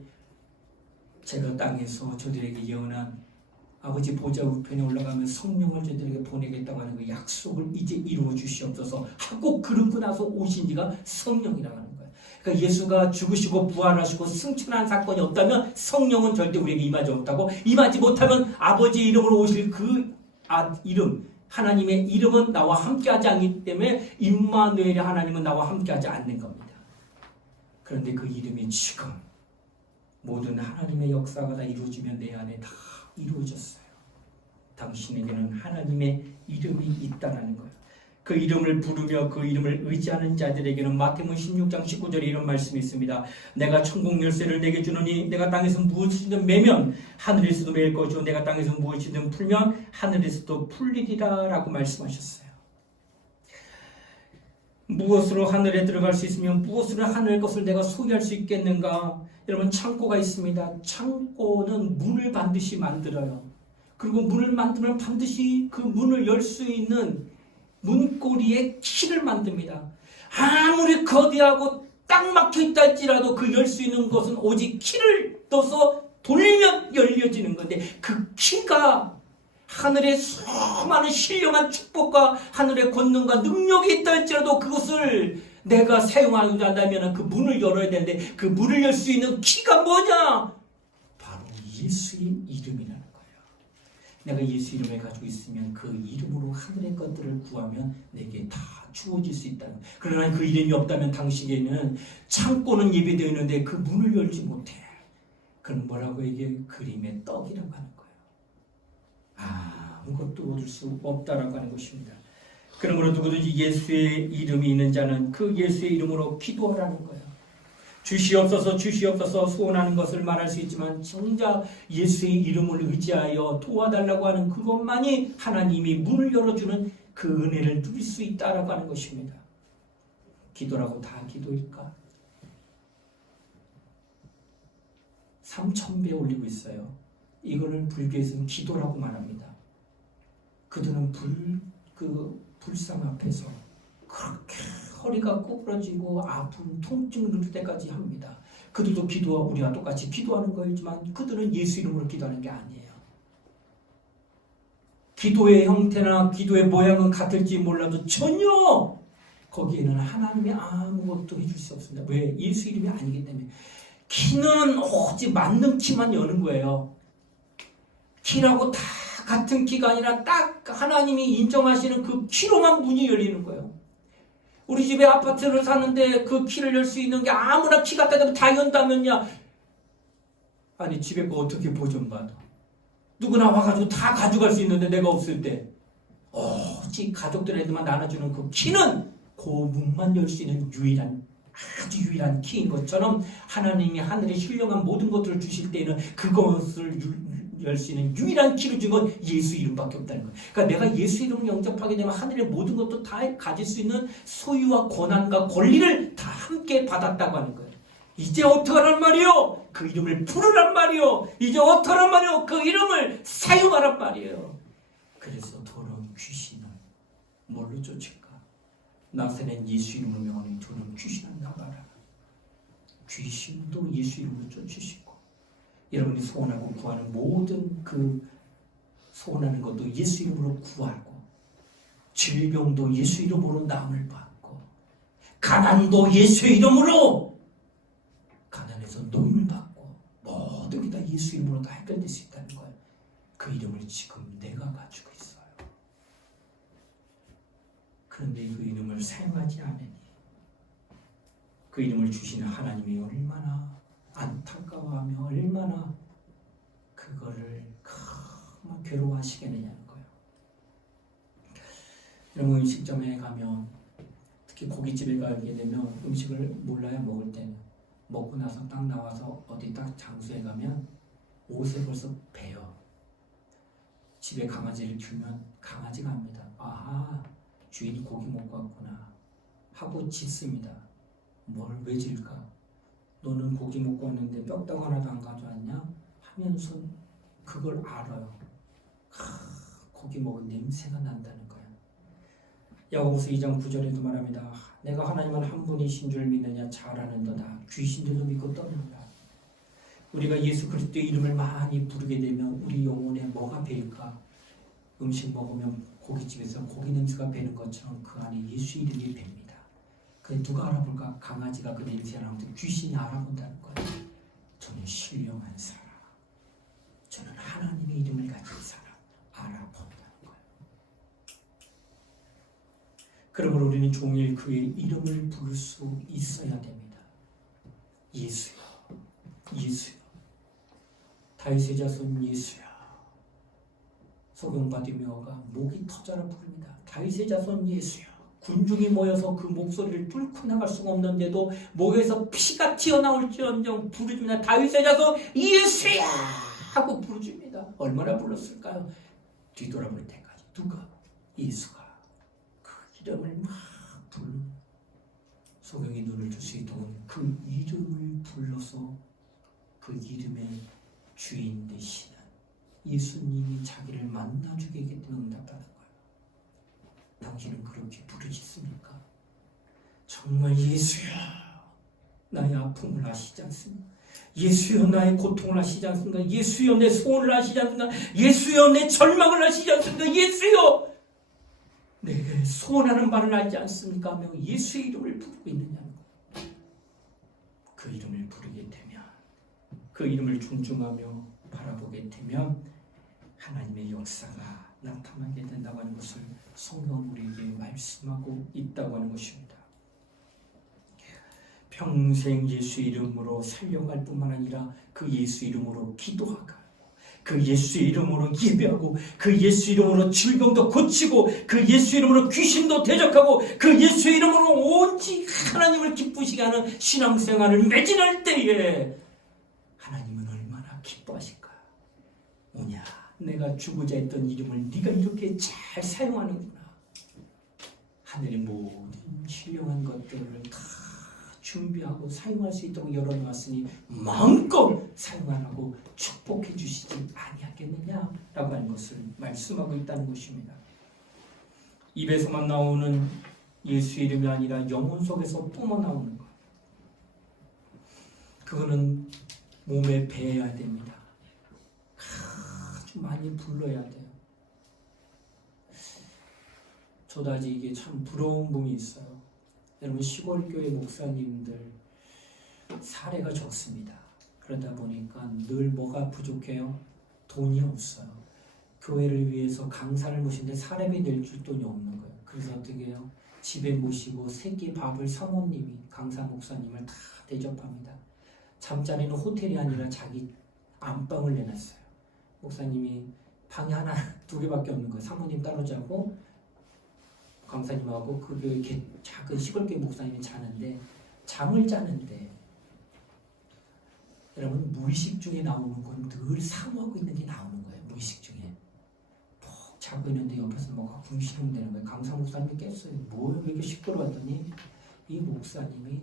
제가 땅에서 저들에게 예언한 아버지 보좌 우편에 올라가면 성령을 저들에게 보내겠다고 하는 그 약속을 이제 이루어 주시옵소서 하고 그러고 나서 오신 이가 성령이라고 하는 거예요. 그러니까 예수가 죽으시고 부활하시고 승천한 사건이 없다면 성령은 절대 우리에게 임하지 못하고, 임하지 못하면 아버지 이름으로 오실 그 이름, 하나님의 이름은 나와 함께하지 않기 때문에 임마누엘의 하나님은 나와 함께하지 않는 겁니다. 그런데 그 이름이 지금 모든 하나님의 역사가 다 이루어지면 내 안에 다 이루어졌어요. 당신에게는 하나님의 이름이 있다는 거예요. 그 이름을 부르며 그 이름을 의지하는 자들에게는 마태복음 16장 19절에 이런 말씀이 있습니다. 내가 천국 열쇠를 내게 주노니 내가 땅에서 무엇이든 매면 하늘에서도 매일 것이요 내가 땅에서 무엇이든 풀면 하늘에서도 풀리리라 라고 말씀하셨어요. 무엇으로 하늘에 들어갈 수 있으면 무엇으로 하늘 것을 내가 소유할 수 있겠는가? 여러분, 창고가 있습니다. 창고는 문을 반드시 만들어요. 그리고 문을 만들면 반드시 그 문을 열 수 있는 문고리에 키를 만듭니다. 아무리 거대하고 딱 막혀있다 할지라도 그 열 수 있는 것은 오직 키를 떠서 돌리면 열려지는 건데, 그 키가 하늘의 수많은 신령한 축복과 하늘의 권능과 능력이 있다 할지라도 그것을 내가 사용하고자 한다면 그 문을 열어야 되는데, 그 문을 열 수 있는 키가 뭐냐? 바로 예수의 이름이라는 거예요. 내가 예수 이름을 가지고 있으면 그 이름으로 하늘의 것들을 구하면 내게 다 주어질 수 있다는 거예요. 그러나 그 이름이 없다면 당시에는 창고는 예배되어 있는데 그 문을 열지 못해. 그건 뭐라고 이게 그림의 떡이라고 하는 거예요. 아무것도 얻을 수 없다라고 하는 것입니다. 그러므로 누구든지 예수의 이름이 있는 자는 그 예수의 이름으로 기도하라는 거예요. 주시옵소서 주시옵소서 소원하는 것을 말할 수 있지만 정작 예수의 이름을 의지하여 도와달라고 하는 그것만이 하나님이 문을 열어주는 그 은혜를 누릴 수 있다라고 하는 것입니다. 기도라고 다 기도일까? 3,000배 올리고 있어요. 이거를 불교에서는 기도라고 말합니다. 그들은 불상 앞에서 그렇게 허리가 구부러지고 아픈 통증 누를 때까지 합니다. 그들도 기도와 우리와 똑같이 기도하는 거지만 그들은 예수 이름으로 기도하는 게 아니에요. 기도의 형태나 기도의 모양은 같을지 몰라도 전혀 거기에는 하나님이 아무것도 해줄 수 없습니다. 왜? 예수 이름이 아니기 때문에. 키는 오직 맞는 키만 여는 거예요. 키라고 다 같은 키가 아니라 딱 하나님이 인정하시는 그 키로만 문이 열리는 거예요. 우리 집에 아파트를 사는데 그 키를 열 수 있는 게 아무나 키 갖다 대면 다 연다면야. 아니 집에 거 어떻게 보존받아? 누구나 와가지고 다 가져갈 수 있는데 내가 없을 때 오직 가족들에게만 나눠주는 그 키는 그 문만 열 수 있는 아주 유일한 키인 것처럼 하나님이 하늘에 신령한 모든 것들을 주실 때에는 그것을 열 수 있는 유일한 키를 준 건 예수 이름밖에 없다는 거예요. 그러니까 내가 예수 이름을 영접하게 되면 하늘의 모든 것도 다 가질 수 있는 소유와 권한과 권리를 다 함께 받았다고 하는 거예요. 이제 어떡하란 말이요? 그 이름을 부르란 말이요. 이제 어떡하란 말이요? 그 이름을 사용하란 말이에요. 그래서 더러운 귀신은 뭘로 쫓을까? 나사렛 예수 이름을 명하는 더러운 귀신은 나가라. 귀신도 예수 이름으로 쫓으시고 여러분이 소원하고 구하는 모든 그 소원하는 것도 예수 이름으로 구하고 질병도 예수 이름으로 나음을 받고 가난도 예수 이름으로 가난해서 노임을 받고 모든 게 다 예수 이름으로 다 해결될 수 있다는 거예요. 그 이름을 지금 내가 가지고 있어요. 그런데 그 이름을 사용하지 않으니 그 이름을 주시는 하나님이 얼마나 안타까워하며 얼마나 그거를 막 괴로워하시겠느냐는 거예요. 여러분 음식점에 가면 특히 고깃집에 가게 되면 음식을 몰라요. 먹을 때는 먹고 나서 딱 나와서 어디 딱 장소에 가면 옷에 벌써 배요. 집에 강아지를 키우면 강아지가 합니다. 아하, 주인이 고기 먹고 왔구나 하고 짖습니다. 뭘 왜 질까? 너는 고기 먹고 왔는데 뼈다귀 하나도 안 가져왔냐? 하면서 그걸 알아요. 고기 먹은 냄새가 난다는 거야. 야고보서 2장 9절에도 말합니다. 내가 하나님은 한 분이신 줄 믿느냐? 잘 아는도다. 귀신들도 믿고 떠는다. 우리가 예수 그리스도의 이름을 많이 부르게 되면 우리 영혼에 뭐가 배일까? 음식 먹으면 고깃집에서 고기 냄새가 배는 것처럼 그 안에 예수 이름이 배 그 누가 알아볼까? 강아지가 그 냄새를 나는데 귀신이 알아본다는 거예요. 저는 신령한 사람, 저는 하나님의 이름을 가진 사람 알아본다는 거예요. 그러므로 우리는 종일 그의 이름을 부를 수 있어야 됩니다. 예수여, 예수여, 다윗의 자손 예수여. 소경바디메오가 목이 터져라 부릅니다. 다윗의 자손 예수여. 군중이 모여서 그 목소리를 뚫고 나갈 수가 없는데도 목에서 피가 튀어나올지언정 부르줍니다. 다윗의 자손 예수야 하고 부르줍니다. 얼마나 불렀을까요? 뒤돌아볼 때까지 누가? 예수가 그 이름을 막 부르는 소경이 눈을 뜰 수 있도록 그 이름을 불러서 그 이름의 주인 되시는 예수님이 자기를 만나주게 때문에 응답하는 거예요. 당신은 그렇게 부르셨습니까? 정말 예수여 나의 아픔을 아시지 않습니까? 예수여 나의 고통을 아시지 않습니까? 예수여 내 소원을 아시지 않습니까? 예수여 내 절망을 아시지 않습니까? 예수여 내 소원하는 바를 알지 않습니까? 하며 예수의 이름을 부르고 있느냐는 거예요. 그 이름을 부르게 되면 그 이름을 존중하며 바라보게 되면 하나님의 역사가 나타나게 된다고 하는 것을 성경은 우리에게 말씀하고 있다고 하는 것입니다. 평생 예수 이름으로 살려갈 뿐만 아니라 그 예수 이름으로 기도하고 그 예수 이름으로 예배하고 그 예수 이름으로 질병도 고치고 그 예수 이름으로 귀신도 대적하고 그 예수 이름으로 온지 하나님을 기쁘시게 하는 신앙생활을 매진할 때에 하나님은 얼마나 기뻐하실까? 오냐 내가 주고자 했던 이름을 네가 이렇게 잘 사용하는구나. 하늘의 모든 신령한 것들을 다 준비하고 사용할 수 있도록 열어놓았으니 마음껏 사용하라고 축복해 주시지 아니하겠느냐라고 하는 것을 말씀하고 있다는 것입니다. 입에서만 나오는 예수 이름이 아니라 영혼 속에서 뿜어나오는 것, 그거는 몸에 배어야 됩니다. 아주 많이 불러야 돼요. 저도 아직 이게 참 부러운 부분이 있어요. 여러분, 시골교회 목사님들 사례가 적습니다. 그러다 보니까 늘 뭐가 부족해요? 돈이 없어요. 교회를 위해서 강사를 모시는데 사람이 낼 줄 돈이 없는 거예요. 그래서 어떻게 해요? 집에 모시고 새끼 밥을 사모님이, 강사 목사님을 다 대접합니다. 잠자리는 호텔이 아니라 자기 안방을 내놨어요. 목사님이 방이 하나, 두 개밖에 없는 거예요. 사모님 따로 자고 강사님하고 그 교회 작은 시골교회 목사님이 자는데, 잠을 자는데 여러분, 무의식 중에 나오는 건 늘 사모하고 있는 게 나오는 거예요. 무의식 중에 푹 자고 있는데 옆에서 뭐가 궁시렁대는 거예요. 강사 목사님이 깼어요. 뭐 이렇게 시끄러웠더니 이 목사님이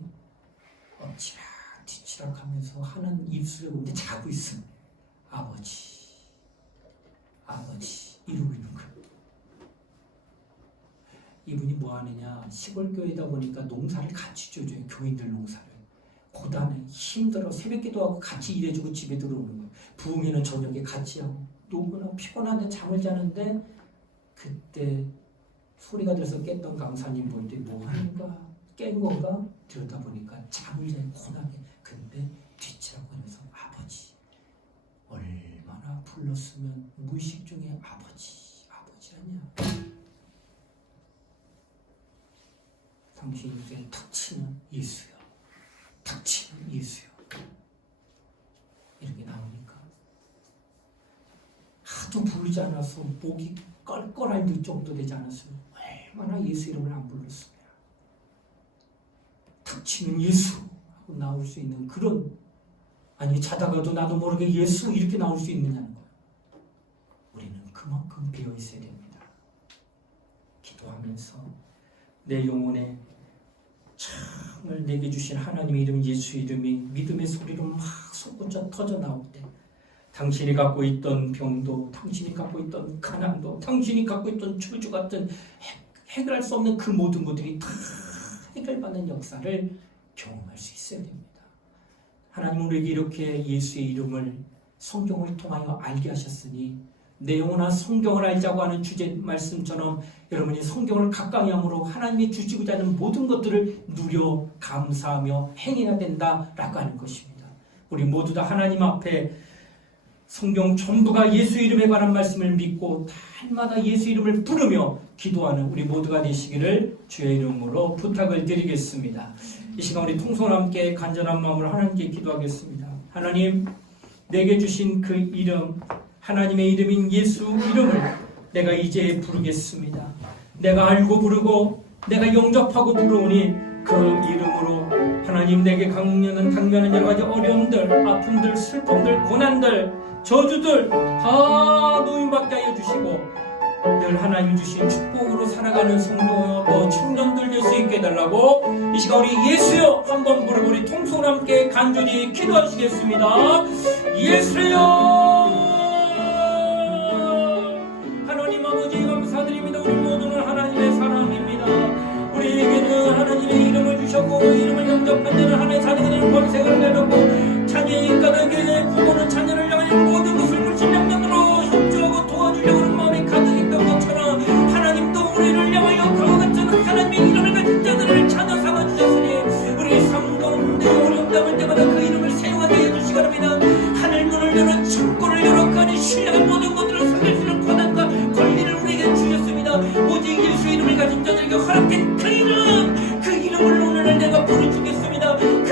엎치락 뒤치락 하면서 하는 입술에 보는데 자고 있어요. 아버지, 아버지 이러고 있는 거예요. 이분이 뭐 하느냐, 시골교회다 보니까 농사를 같이 줘줘요. 교인들 농사를. 고단해, 힘들어, 새벽기도 하고 같이 일해주고 집에 들어오는 거예요. 부흥회는 저녁에 같이 하고, 너무나 피곤한데 잠을 자는데 그때 소리가 들어서 깼던 강사님 볼 때 뭐 하는가, 깬 건가 들었다 보니까 잠을 자요. 고나게. 근데 뒤치라고 하면서 아버지, 얼마나 불렀으면 무의식 중에 아버지, 아버지 하냐. 당신 인생에 탁 치는 예수요, 탁 치는 예수요, 이렇게 나오니까 하도 부르지 않아서 목이 껄껄할 정도 되지 않았어요. 얼마나 예수 이름을 안 불렀으면 탁 치는 예수 하고 나올 수 있는 그런, 아니 자다가도 나도 모르게 예수 이렇게 나올 수 있느냐는 거예요. 우리는 그만큼 배어 있어야 됩니다. 기도하면서 내 영혼에 창을 내게 주신 하나님의 이름, 예수 이름이 믿음의 소리로 막 솟구쳐 터져 나올 때, 당신이 갖고 있던 병도, 당신이 갖고 있던 가난도, 당신이 갖고 있던 저주 같은 해결할 수 없는 그 모든 것들이 다 해결받는 역사를 경험할 수 있어야 됩니다. 하나님은 우리에게 이렇게 예수의 이름을 성경을 통하여 알게 하셨으니, 내 영혼아 성경을 알자고 하는 주제 말씀처럼 여러분이 성경을 가까이 함으로 하나님이 주시고자 하는 모든 것들을 누려 감사하며 행해야 된다라고 하는 것입니다. 우리 모두 다 하나님 앞에 성경 전부가 예수 이름에 관한 말씀을 믿고 날마다 예수 이름을 부르며 기도하는 우리 모두가 되시기를 주의 이름으로 부탁을 드리겠습니다. 이 시간 우리 통성과 함께 간절한 마음으로 하나님께 기도하겠습니다. 하나님, 내게 주신 그 이름, 하나님의 이름인 예수 이름을 내가 이제 부르겠습니다. 내가 알고 부르고 내가 영접하고 부르오니 그 이름으로 하나님 내게 당면한 여러 가지 어려움들, 아픔들, 슬픔들, 고난들, 저주들 다 노임받게 하여 주시고 늘 하나님 주신 축복으로 살아가는 성도 청년들 될 수 있게 해달라고 이 시간 우리 예수여 한번 부르고 우리 통성으로 함께 간절히 기도하시겠습니다. 예수여, 하나님 아버지 감사드립니다. 우리 모두는 하나님의 사람입니다. 우리에게는 하나님의 이름을 주셨고 그 이름을 영접한 자는 하나님의 자녀들의 권세를 내렸고 자녀의 인간에게 부모는 자녀를 향하여 모든 것을 물질량면으로 협조하고 도와주려고 하는 마음이 가득 있던 것처럼 하나님도 우리를 향하여 그와 같은 하나님의 이름을 가진 자들을 자녀 삼아주셨으니 우리 삶 가운데 어려움 담을 때마다 그 이름을 사용하게 해주시기 바랍니다. 하늘 문을 열어 창고를 열어 그 안에 신뢰한 모든 것들을 살릴 수 있는 권한과 권리를 우리에게 주셨습니다. 오직 예수 이름을 가진 자들에게 허락된 그 이름을 오늘날 내가 부르주겠습니다.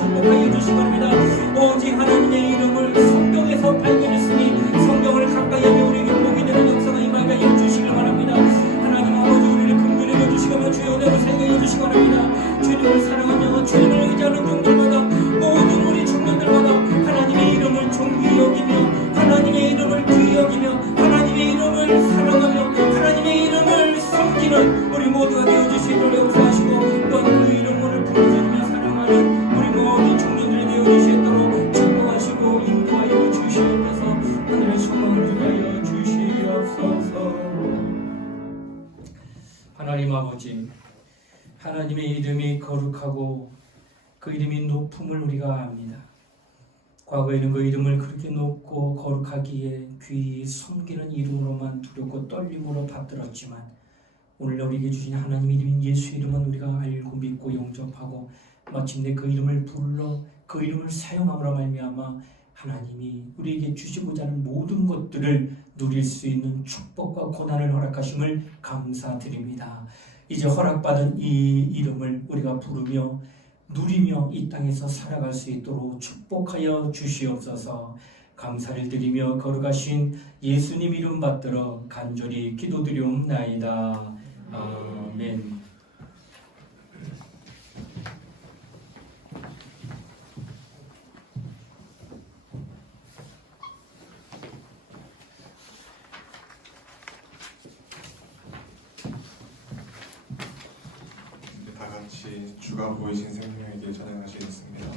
축복하여 주시기 바랍니다. 오직 하나님의 이름을 성경에서 발견했으니 성경을 가까이 하며 우리에게 복이 되는 역사가 임하게 하여 주시길 바랍니다. 하나님 아버지 우리를 긍휼히 여주시며 주의 은혜로 살게 하여 주시기 바랍니다. 주님을 사랑하며 주님을 의지하는 종들마다 모든 우리 청년들마다 하나님의 이름을 존귀히 여기며 하나님의 이름을 귀히 여기며 하나님의 이름을 사랑하며 하나님의 이름을 섬기는 우리 모두가 되어주시기를 용서하시고 또한 그 이름을 부르짖으며 사랑하는 우리 모든 청년들이 되어주시도록 축복하시고 인도하여 주시옵소서. 하늘의 소망을 위하여 주시옵소서. 하나님 아버지, 하나님의 이름이 거룩하고 그 이름이 높음을 우리가 압니다. 과거에는 그 이름을 그렇게 높고 거룩하기에 귀히 섬기는 이름으로만 두렵고 떨림으로 받들었지만 오늘 우리에게 주신 하나님 이름인 예수 이름은 우리가 알고 믿고 영접하고 마침내 그 이름을 불러 그 이름을 사용함으로 말미암아 하나님이 우리에게 주시고자 하는 모든 것들을 누릴 수 있는 축복과 고난을 허락하심을 감사드립니다. 이제 허락받은 이 이름을 우리가 부르며 누리며 이 땅에서 살아갈 수 있도록 축복하여 주시옵소서. 감사를 드리며 거룩하신 예수님 이름 받들어 간절히 기도드리옵나이다. 아멘. 다 같이 주가 보이신 생명에게 찬양하시겠습니다.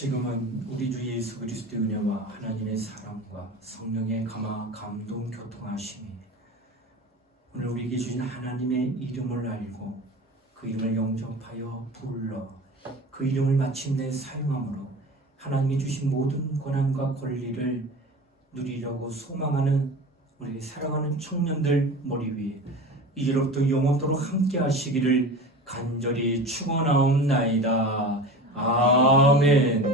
지금은 우리 주 예수 그리스도의 은혜와 하나님의 사랑과 성령의 감동 교통하심이 오늘 우리에게 주신 하나님의 이름을 알고 그 이름을 영접하여 불러 그 이름을 마침내 사용함으로 하나님이 주신 모든 권한과 권리를 누리려고 소망하는 우리 사랑하는 청년들 머리 위에 이제로부터 영원토록 함께 하시기를 간절히 축원하옵나이다. 아멘.